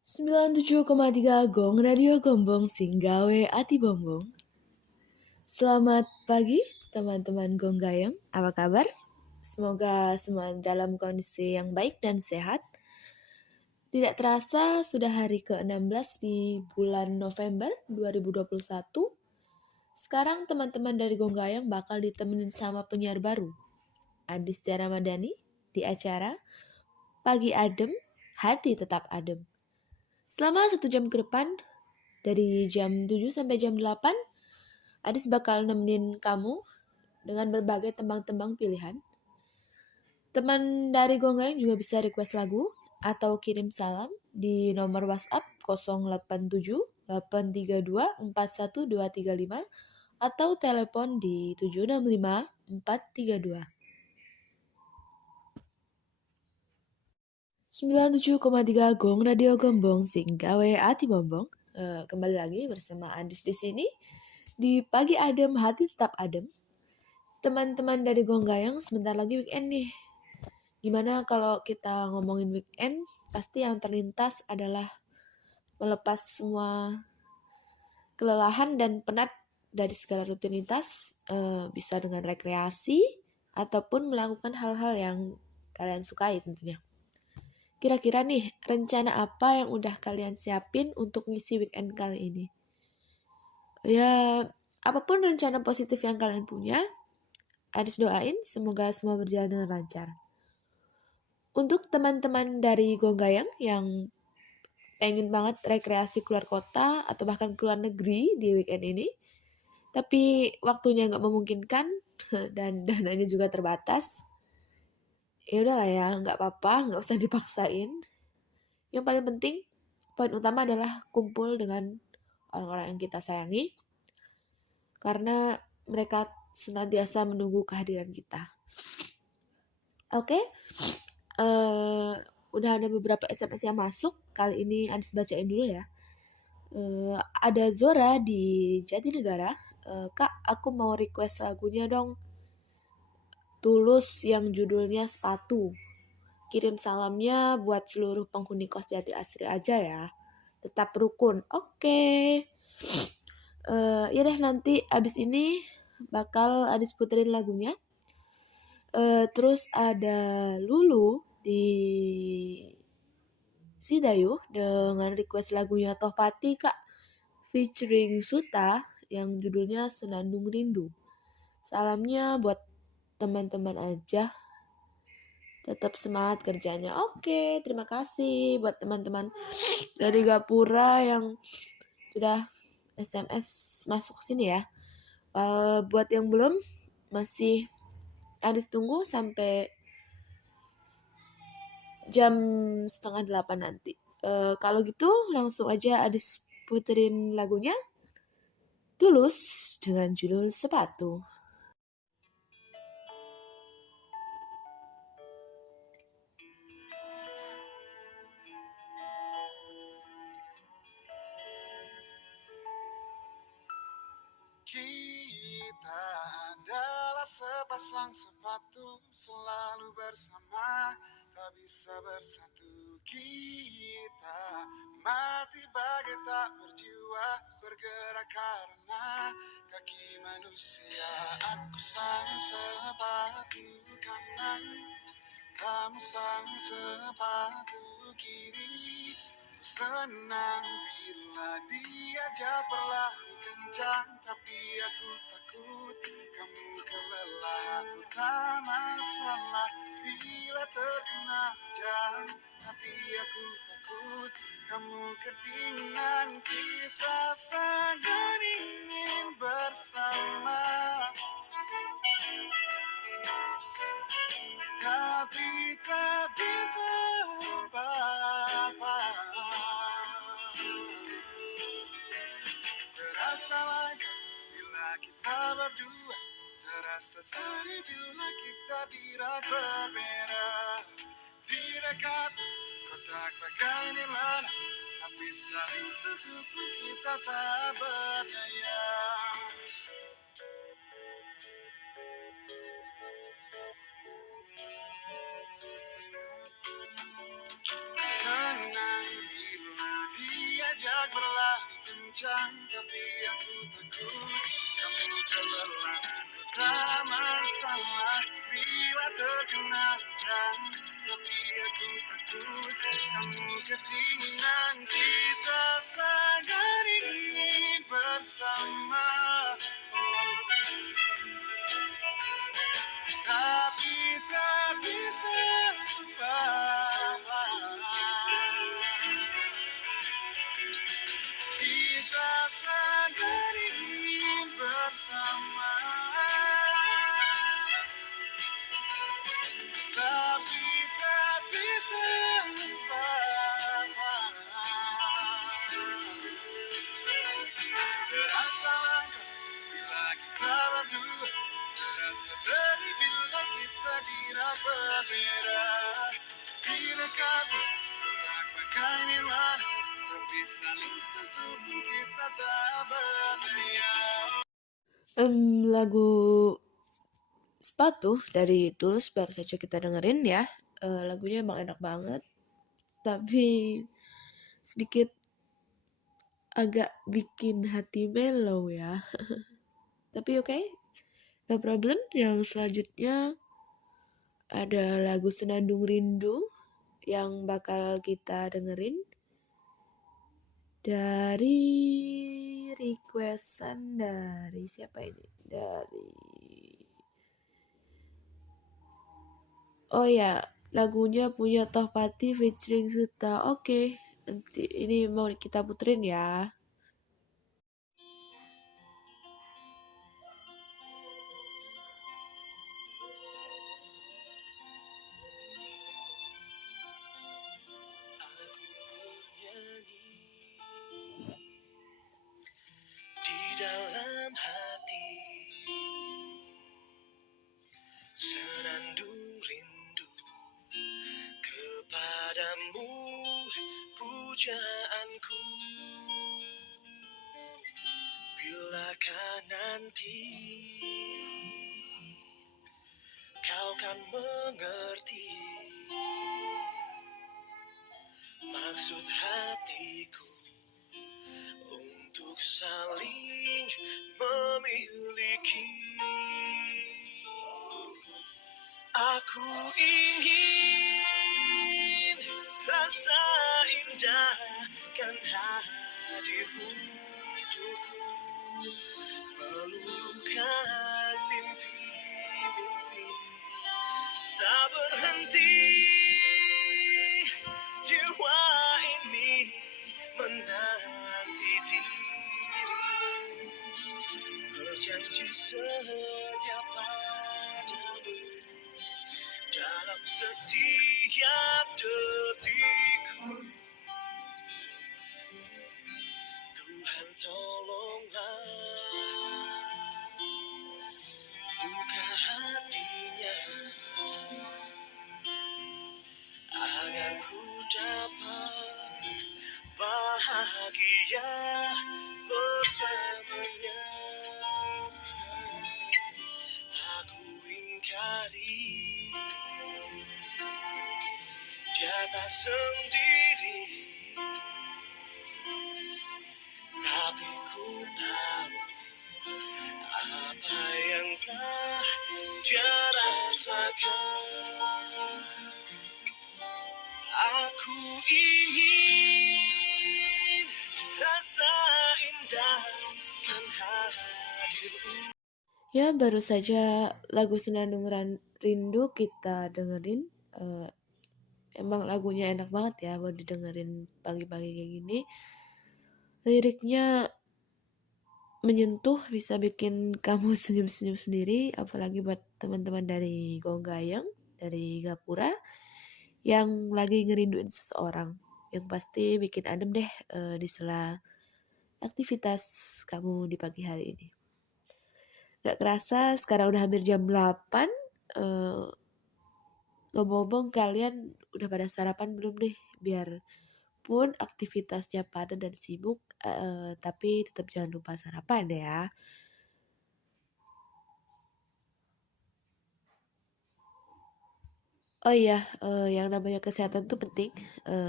97,3 Gong Radio Gombong Singgawe Ati Bombong. Selamat pagi teman-teman Gong Gayam, apa kabar? Semoga semua dalam kondisi yang baik dan sehat. Tidak terasa sudah hari ke-16 di bulan November 2021. Sekarang teman-teman dari Gong Gayam bakal ditemenin sama penyiar baru, Adistia Ramadhani, di acara Pagi Adem, Hati Tetap Adem. Selama 1 jam ke depan, dari jam 7 sampai jam 8, Adis bakal nemenin kamu dengan berbagai tembang-tembang pilihan. Teman dari Gonggayang juga bisa request lagu atau kirim salam di nomor WhatsApp 087 832 41235 atau telepon di 765 432. 97,3 Gong Radio Gombong Sing Gawe Ati Bombong. Kembali lagi bersama Adis di sini di Pagi Adem Hati Tetap Adem. Teman-teman dari Gonggayang, sebentar lagi weekend nih. Gimana kalau kita ngomongin weekend? Pasti yang terlintas adalah melepas semua kelelahan dan penat dari segala rutinitas, bisa dengan rekreasi ataupun melakukan hal-hal yang kalian sukai tentunya. Kira-kira nih, rencana apa yang udah kalian siapin untuk ngisi weekend kali ini? Ya, apapun rencana positif yang kalian punya, Adis doain semoga semua berjalan dengan lancar. Untuk teman-teman dari Gonggayang yang pengen banget rekreasi keluar kota atau bahkan keluar negeri di weekend ini, tapi waktunya nggak memungkinkan dan dananya juga terbatas, ya udahlah ya, nggak apa-apa, nggak usah dipaksain. Yang paling penting, poin utama adalah kumpul dengan orang-orang yang kita sayangi, karena mereka senantiasa menunggu kehadiran kita. Oke, udah ada beberapa SMS yang masuk. Kali ini Adis bacain dulu ya. Ada Zora di Jatinegara. Kak, aku mau request lagunya dong. Tulus yang judulnya Sepatu. Kirim salamnya buat seluruh penghuni kos Jati Asri aja ya. Tetap rukun. Oke. Ya deh, nanti abis ini bakal Adis puterin lagunya. Terus ada Lulu di Sidayu dengan request lagunya Tohpati Kak, featuring Suta yang judulnya Senandung Rindu. Salamnya buat teman-teman aja, tetap semangat kerjanya. Oke, terima kasih buat teman-teman dari Gapura yang sudah SMS masuk sini ya. Buat yang belum, masih Adis tunggu sampai jam 7:30 nanti. Kalau gitu langsung aja Adis puterin lagunya Tulus dengan judul Sepatu. Kita adalah sepasang sepatu, selalu bersama, tak bisa bersatu. Kita mati bagai tak berjiwa, bergerak karena kaki manusia. Aku sang sepatu kanan, kamu sang sepatu kiri. Ku senang bila diajak berlari kencang, tapi aku takut kamu kelelahan. Ku tak masalah bila terkena jam, tapi aku takut kamu kedinginan. Kita sangat ingin bersama, tapi tak bisa apa-apa. Terasa langka bila kita berdua, terasa sedih bila kita tidak berbeda. Di dekat kotak bagai nirwana, tapi saling sentuh pun kita tak berdaya. Senang bila kencang, tapi aku takut kamu kelelahan. Tak masalah bila terkena hujan, tapi aku takut kamu kedinginan. Kita sangat ingin bersama, tapi tak bisa lupa. Kita sangat ingin bersama, tapi tak bisa lupa. Terasa langka bila kita berdua, terasa sedih bila kita tidak berbeda. Di dekatmu, kontak bagai nirwana, tapi saling sentuh pun kita tak berdaya. Lagu Sepatu dari Tulus baru saja kita dengerin ya. Lagunya emang enak banget, tapi sedikit agak bikin hati mellow ya. Tapi oke, no problem. Yang selanjutnya ada lagu Senandung Rindu yang bakal kita dengerin dari requestan dari siapa ini? Oh ya, lagunya punya Tohpati featuring Suta. Oke, nanti ini mau kita puterin ya. Di dalam hati, senandung rindu kepadamu, pujaanku. Bilakah nanti kau kan mengerti maksud hatiku untuk saling memiliki. Aku ingin rasa indah kan hadir untukku, meluluhkan mimpi-mimpi tak berhenti. Jiwa ini menanti dirimu, berjanji setia padamu dalam setiap detikku. Tuhan tolonglah buka hatinya agar ku dapat bahagia bersamanya. Tak ku ingkari dia tak sendiri, tapi ku tahu apa yang telah dia rasakan. Aku ingin rasa indah kan hadir. Ya, baru saja lagu Senandung Rindu kita dengerin. Emang lagunya enak banget ya buat didengerin pagi-pagi kayak gini. Liriknya menyentuh, bisa bikin kamu senyum-senyum sendiri, apalagi buat teman-teman dari Gonggayang, dari Gapura yang lagi ngerinduin seseorang, yang pasti bikin adem deh di sela aktivitas kamu di pagi hari ini. Gak kerasa sekarang udah hampir jam 8. Ngomong-ngomong, kalian udah pada sarapan belum deh? Biar pun aktivitasnya padat dan sibuk, tapi tetap jangan lupa sarapan ya. Oh iya, yang namanya kesehatan tuh penting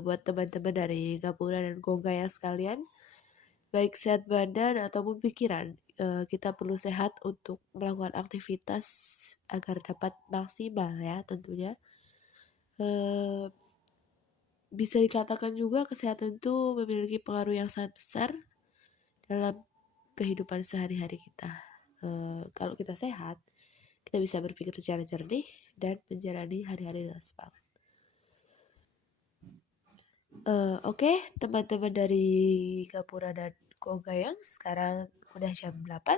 buat teman-teman dari Gapura dan Gonggaya sekalian. baik sehat badan ataupun pikiran. Kita perlu sehat untuk melakukan aktivitas agar dapat maksimal ya tentunya. Eh, Bisa dikatakan juga kesehatan itu memiliki pengaruh yang sangat besar dalam kehidupan sehari-hari kita. Kalau kita sehat, kita bisa berpikir secara jernih dan menjalani hari-hari dengan semangat. Oke, teman-teman dari Gapura dan Gogayang, sekarang udah jam 8.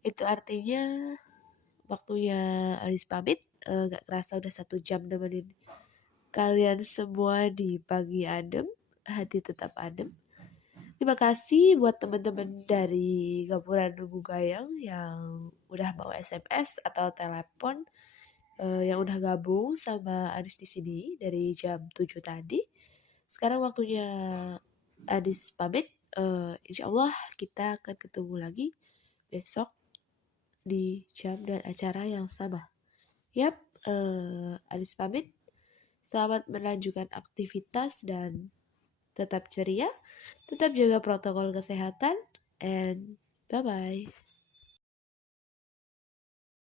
Itu artinya waktunya Alis pamit. Gak kerasa udah 1 jam nemenin kalian semua di pagi adem, hati tetap adem. Terima kasih buat teman-teman dari Gapura dan Gogayang yang udah mau SMS atau telepon, yang udah gabung sama Anis di sini dari jam 7 tadi. Sekarang waktunya Adis pamit. Insya Allah kita akan ketemu lagi besok di jam dan acara yang sama. Yap, Adis pamit. Selamat melanjutkan aktivitas dan tetap ceria, tetap jaga protokol kesehatan, and bye-bye.